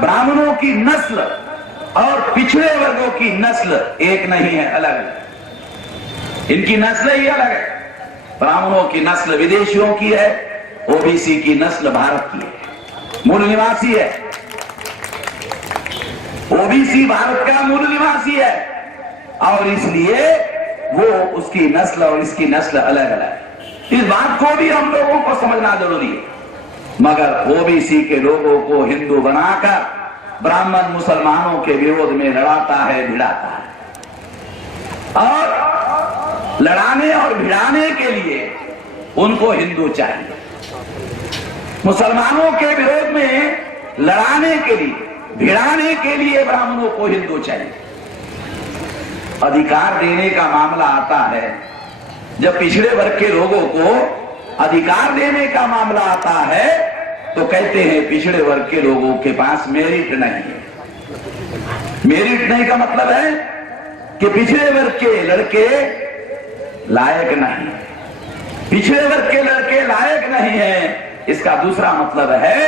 ब्राह्मणों की नस्ल और पिछड़े वर्गों की नस्ल एक नहीं है, अलग है। इनकी नस्ल ही अलग है। ब्राह्मणों की नस्ल विदेशियों की है, ओबीसी की नस्ल भारत की है, मूल निवासी है। ओबीसी भारत का मूल निवासी है और इसलिए वो उसकी नस्ल और इसकी नस्ल अलग अलग है। इस बात को भी हम लोगों को समझना जरूरी है। मगर ओबीसी के लोगों को हिंदू बनाकर ब्राह्मण मुसलमानों के विरोध में लड़ाता है, भिड़ाता है। और लड़ाने और भिड़ाने के लिए उनको हिंदू चाहिए। मुसलमानों के विरोध में लड़ाने के लिए, भिड़ाने के लिए ब्राह्मणों को हिंदू चाहिए। अधिकार देने का मामला आता है, जब पिछड़े वर्ग के लोगों को अधिकार देने का मामला आता है तो कहते हैं पिछड़े वर्ग के लोगों के पास मेरिट नहीं है। मेरिट नहीं का मतलब है कि पिछड़े वर्ग के लड़के लायक नहीं है। पिछड़े वर्ग के लड़के लायक नहीं है, इसका दूसरा मतलब है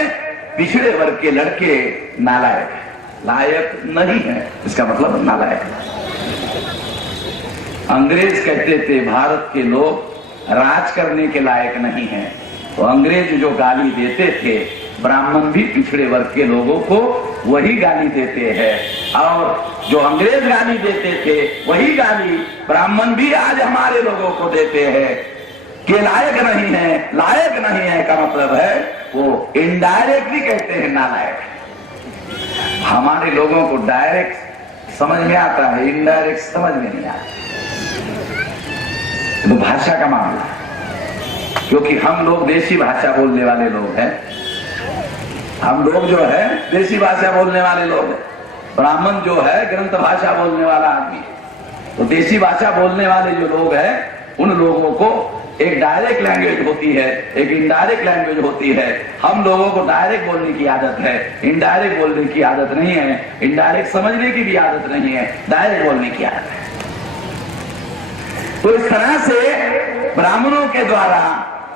पिछड़े वर्ग के लड़के नालायक है। लायक नहीं है इसका मतलब नालायक है। अंग्रेज कहते थे भारत के लोग राज करने के लायक नहीं हैं, तो अंग्रेज जो गाली देते थे ब्राह्मण भी पिछड़े वर्ग के लोगों को वही गाली देते हैं। और जो अंग्रेज गाली देते थे वही गाली ब्राह्मण भी आज हमारे लोगों को देते हैं कि लायक नहीं है। लायक नहीं है का मतलब है वो इनडायरेक्टली कहते हैं नालायक। हमारे लोगों को डायरेक्ट समझ में आता है, इनडायरेक्ट समझ में नहीं आता। तो भाषा का मामला है, क्योंकि हम लोग देसी भाषा बोलने वाले लोग हैं। हम लोग जो है देसी भाषा बोलने वाले लोग हैं। ब्राह्मण जो है ग्रंथ भाषा बोलने वाला आदमी है। तो देसी भाषा बोलने वाले जो लोग हैं उन लोगों को एक डायरेक्ट लैंग्वेज होती है, एक इनडायरेक्ट लैंग्वेज होती है। हम लोगों को डायरेक्ट बोलने की आदत है, इनडायरेक्ट बोलने की आदत नहीं है। इनडायरेक्ट समझने की भी आदत नहीं है, डायरेक्ट बोलने की आदत है। तो इस तरह से ब्राह्मणों के द्वारा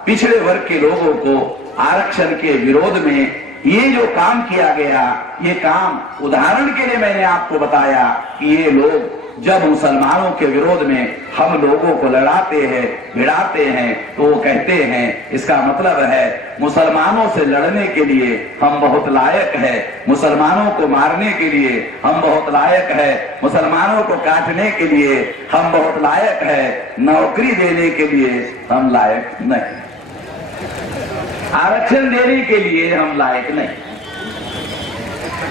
पिछड़े वर्ग के लोगों को आरक्षण के विरोध में ये जो काम किया गया, ये काम उदाहरण के लिए मैंने आपको बताया कि ये लोग जब मुसलमानों के विरोध में हम लोगों को लड़ाते हैं, भिड़ाते हैं, तो वो कहते हैं इसका मतलब है मुसलमानों से लड़ने के लिए हम बहुत लायक है, मुसलमानों को मारने के लिए हम बहुत लायक है, मुसलमानों को काटने के लिए हम बहुत लायक है, नौकरी देने के लिए हम लायक नहीं, आरक्षण देने के लिए हम लायक नहीं।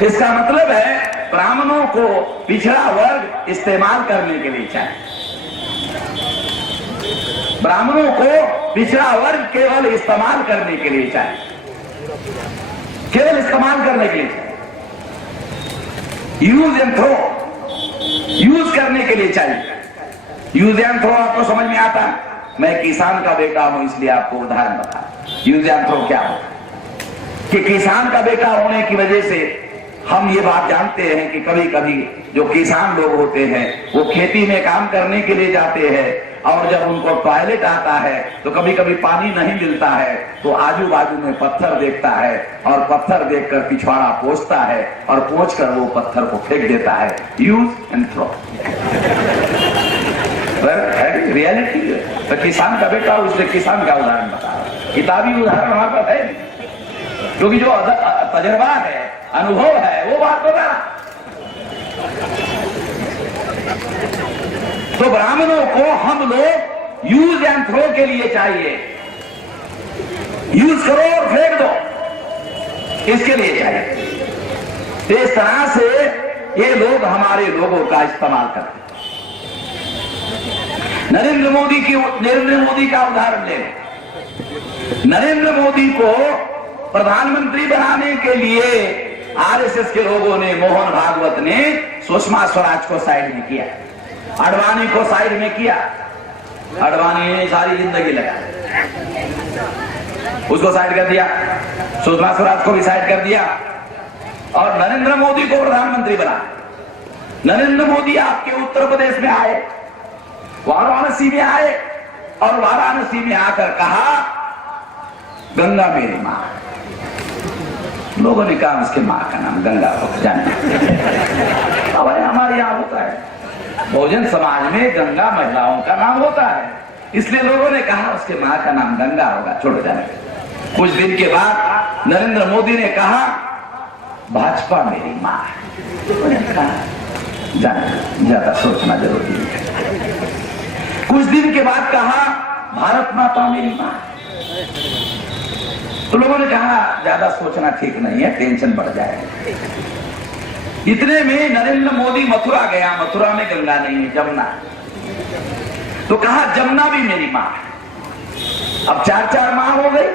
इसका मतलब है ब्राह्मणों को पिछड़ा वर्ग इस्तेमाल करने के लिए चाहिए। ब्राह्मणों को पिछड़ा वर्ग केवल इस्तेमाल करने के लिए चाहिए, केवल इस्तेमाल करने के लिए चाहिए। यूज एंड थ्रो, यूज करने के लिए चाहिए। यूज एंड थ्रो आपको समझ में आता है? मैं किसान का बेटा हूं इसलिए आपको उदाहरण बता। यूज एंड थ्रो क्या होता है कि किसान का बेटा होने की वजह से हम ये बात जानते हैं कि कभी कभी जो किसान लोग होते हैं वो खेती में काम करने के लिए जाते हैं और जब उनको टॉयलेट आता है तो कभी कभी पानी नहीं मिलता है तो आजू बाजू में पत्थर देखता है और पत्थर देखकर पिछवाड़ा पोंछता है और पोंछकर वो पत्थर को फेंक देता है। Use and throw reality. तो किसान का बेटा उसने किसान का उदाहरण बताया, किताबी उदाहरण हमारे पास है, क्योंकि जो तजर्बा है, अनुभव है, वो बात बता। तो ब्राह्मणों को हम लोग यूज एंड थ्रो के लिए चाहिए, यूज करो और फेंक दो, इसके लिए चाहिए। इस तरह से ये लोग हमारे लोगों का इस्तेमाल करते हैं। नरेंद्र मोदी का उदाहरण ले। नरेंद्र मोदी को प्रधानमंत्री बनाने के लिए आरएसएस के लोगों ने, मोहन भागवत ने सुषमा स्वराज को साइड में किया, अडवाणी को साइड में किया। अडवाणी ने सारी जिंदगी लगा उसको साइड कर दिया, सुषमा स्वराज को भी साइड कर दिया और नरेंद्र मोदी को प्रधानमंत्री बना। नरेंद्र मोदी आपके उत्तर प्रदेश में आए, वाराणसी में आए और वाराणसी में आकर कहा गंगा मेरी मां, लोगों ने कहा उसके माँ का नाम गंगा हो जाने। अब हमारे यहाँ होता है, बहुजन समाज में गंगा महिलाओं का नाम होता है, इसलिए लोगों ने कहा उसके माँ का नाम गंगा होगा, छोड़ जाने। कुछ दिन के बाद नरेंद्र मोदी ने कहा भाजपा मेरी माँ है। ज्यादा सोचना जरूरी है। कुछ दिन के बाद कहा भारत माता मेरी माँ। तो लोगों ने कहा ज्यादा सोचना ठीक नहीं है, टेंशन बढ़ जाएगा। इतने में नरेंद्र मोदी मथुरा गया, मथुरा में गंगा नहीं है, जमुना। तो कहा जमुना भी मेरी माँ है। अब 4-4 माँ हो गई।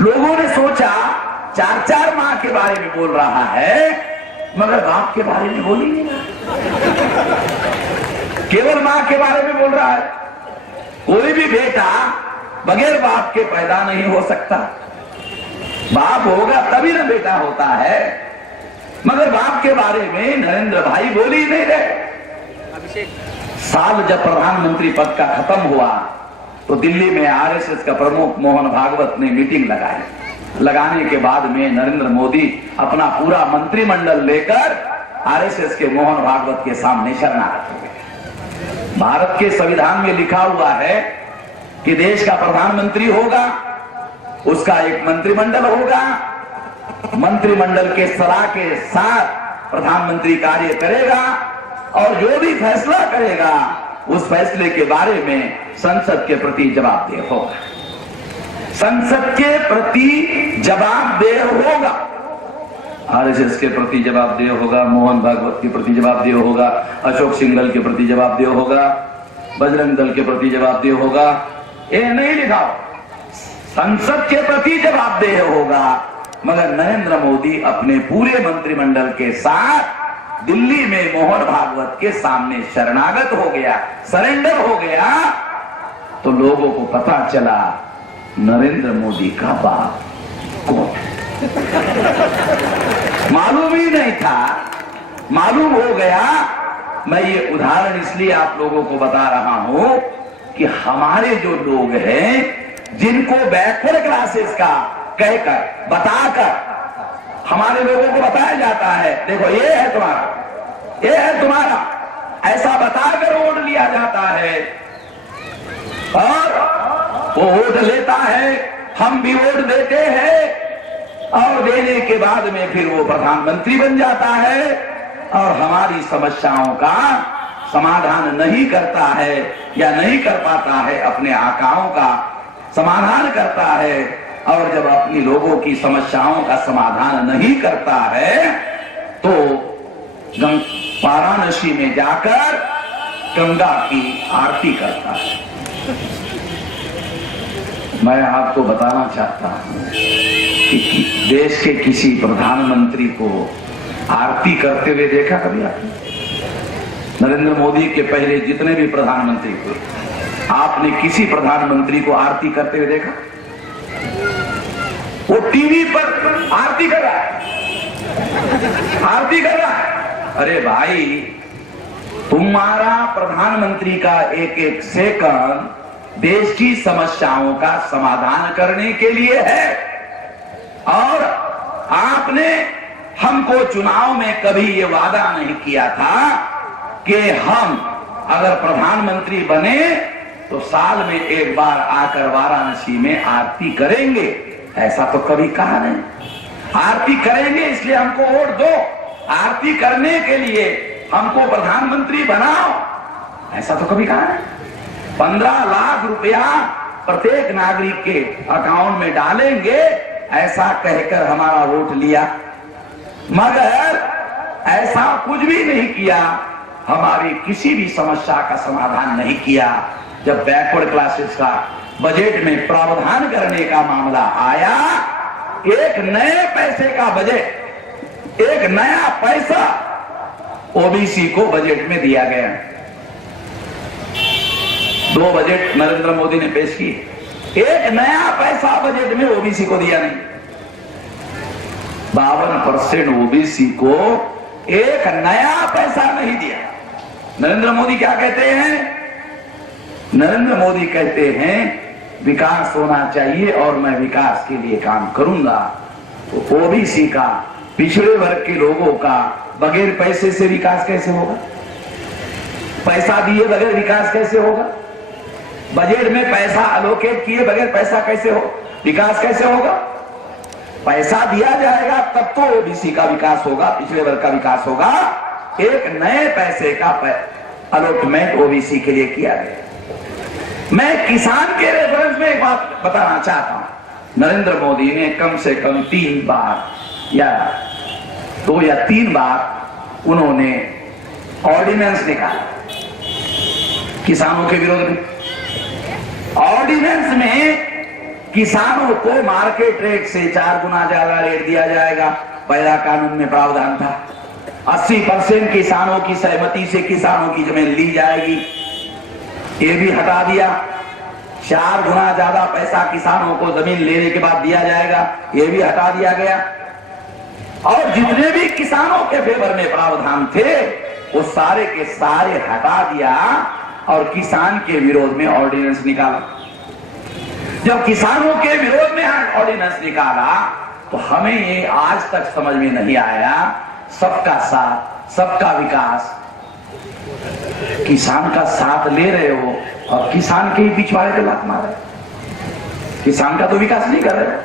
लोगों ने सोचा 4-4 माँ के बारे में बोल रहा है, मगर बाप के बारे में बोल ही नहीं रहा, केवल माँ के बारे में बोल रहा है। कोई भी बेटा बगैर बाप के पैदा नहीं हो सकता, बाप होगा तभी ना बेटा होता है, मगर बाप के बारे में नरेंद्र भाई बोल ही नहीं रहे। साल जब प्रधानमंत्री पद का खत्म हुआ तो दिल्ली में आरएसएस का प्रमुख मोहन भागवत ने मीटिंग लगाई। लगाने के बाद में नरेंद्र मोदी अपना पूरा मंत्रिमंडल लेकर आरएसएस के मोहन भागवत के सामने शरणागत हो गए। भारत के संविधान में लिखा हुआ है कि देश का प्रधानमंत्री होगा, उसका एक मंत्रिमंडल होगा, मंत्रिमंडल के सलाह के साथ प्रधानमंत्री कार्य करेगा और जो भी फैसला करेगा उस फैसले के बारे में संसद के प्रति जवाबदेह होगा। संसद के प्रति जवाबदेह होगा, आरएसएस के प्रति जवाबदेह होगा, मोहन भागवत के प्रति जवाबदेह होगा, अशोक सिंघल के प्रति जवाबदेह होगा, बजरंग दल के प्रति जवाबदेह होगा। ये नहीं लिखा, संसद के प्रति जवाबदेह होगा। मगर नरेंद्र मोदी अपने पूरे मंत्रिमंडल के साथ दिल्ली में मोहन भागवत के सामने शरणागत हो गया, सरेंडर हो गया। तो लोगों को पता चला नरेंद्र मोदी का बाप कौन है। मालूम ही नहीं था, मालूम हो गया। मैं ये उदाहरण इसलिए आप लोगों को बता रहा हूं कि हमारे जो लोग हैं जिनको बैकवर्ड क्लासेस का कहकर बताकर हमारे लोगों को बताया जाता है, देखो ये है तुम्हारा, ये है तुम्हारा, ऐसा बताकर वोट लिया जाता है और वो वोट लेता है, हम भी वोट देते हैं और देने के बाद में फिर वो प्रधानमंत्री बन जाता है और हमारी समस्याओं का समाधान नहीं करता है या नहीं कर पाता है, अपने आकाओं का समाधान करता है। और जब अपनी लोगों की समस्याओं का समाधान नहीं करता है तो वाराणसी में जाकर गंगा की आरती करता है। मैं आपको बताना चाहता हूं कि देश के किसी प्रधानमंत्री को आरती करते हुए देखा कभी आपने? नरेंद्र मोदी के पहले जितने भी प्रधानमंत्री हुए, आपने किसी प्रधानमंत्री को आरती करते हुए देखा? वो टीवी पर आरती कर रहा है, आरती कर रहा है। अरे भाई, तुम्हारा प्रधानमंत्री का एक एक सेकंड देश की समस्याओं का समाधान करने के लिए है। और आपने हमको चुनाव में कभी ये वादा नहीं किया था कि हम अगर प्रधानमंत्री बने तो साल में एक बार आकर वाराणसी में आरती करेंगे। ऐसा तो कभी कहा नहीं। आरती करेंगे इसलिए हमको वोट दो, आरती करने के लिए हमको प्रधानमंत्री बनाओ, ऐसा तो कभी कहा नहीं। 15 लाख रुपया प्रत्येक नागरिक के अकाउंट में डालेंगे, ऐसा कहकर हमारा वोट लिया, मगर ऐसा कुछ भी नहीं किया। हमारी किसी भी समस्या का समाधान नहीं किया। जब बैकवर्ड क्लासेस का बजट में प्रावधान करने का मामला आया, एक नए पैसे का बजट, एक नया पैसा ओबीसी को बजट में दिया गया। 2 बजट नरेंद्र मोदी ने पेश किए, एक नया पैसा बजट में ओबीसी को दिया नहीं। 52% ओबीसी को एक नया पैसा नहीं दिया। नरेंद्र मोदी क्या कहते हैं? नरेंद्र मोदी कहते हैं विकास होना चाहिए और मैं विकास के लिए काम करूंगा। ओबीसी का, पिछड़े वर्ग के लोगों का बगैर पैसे से विकास कैसे होगा? पैसा दिए बगैर विकास कैसे होगा? बजट में पैसा अलोकेट किए बगैर पैसा कैसे हो विकास कैसे होगा? पैसा दिया जाएगा तब तो ओबीसी का विकास होगा, पिछड़े वर्ग का विकास होगा। एक नए पैसे का अलॉटमेंट ओबीसी के लिए किया गया। मैं किसान के रेफरेंस में एक बात बताना चाहता हूं। नरेंद्र मोदी ने कम से कम 3 बार या 2 या 3 बार उन्होंने ऑर्डिनेंस निकाला किसानों के विरोध में। ऑर्डिनेंस में किसानों को मार्केट रेट से 4 गुना ज्यादा रेट दिया जाएगा, पहला कानून में प्रावधान था। 80% किसानों की सहमति से किसानों की जमीन ली जाएगी, ये भी हटा दिया। 4 गुना ज्यादा पैसा किसानों को जमीन लेने के बाद दिया जाएगा, ये भी हटा दिया गया। और जितने भी किसानों के फेवर में प्रावधान थे वो सारे के सारे हटा दिया और किसान के विरोध में ऑर्डिनेंस निकाला। जब किसानों के विरोध में ऑर्डिनेंस निकाला तो हमें ये आज तक समझ में नहीं आया, सबका साथ सबका विकास। किसान का साथ ले रहे हो और किसान के ही पिछवाड़े पे लात मार रहे, किसान का तो विकास नहीं कर रहे।